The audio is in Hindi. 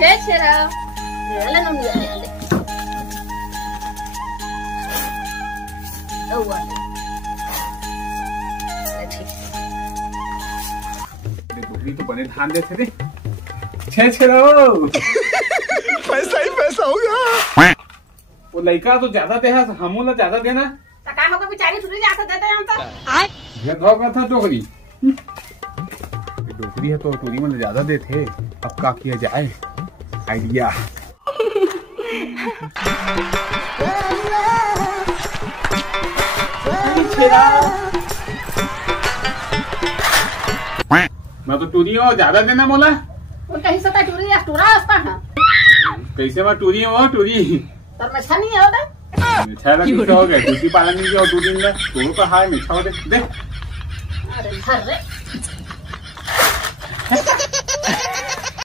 छेरा ಎಲ್ಲ ನೋಡಿ ಅಲ್ಲಿ ಅವ್ವ डोगरी तो बने ध्यान देते थे छेरा पैसा ही पैसा होगा। वो लड़का तो ज्यादा दे है हमू ना ज्यादा देना तो का होगा बेचारी छुट्टी जाकर देते हैं हम तो भेदभाव का था डोगरी डोगरी है तो टोरी में ज्यादा देते अब क्या किया जाए आइडिया मैं तो टूरी हूँ ज्यादा देना बोला उनका हिस्सा था टूरी या टूरा उसका है कैसे मैं टूरी हूँ टूरी तर मिठा नहीं है होता मिठा ना किसका हो गया ब्यूटी पार्लर में जो 2 दिन में तो हाय मिठा हो दे अरे घर रे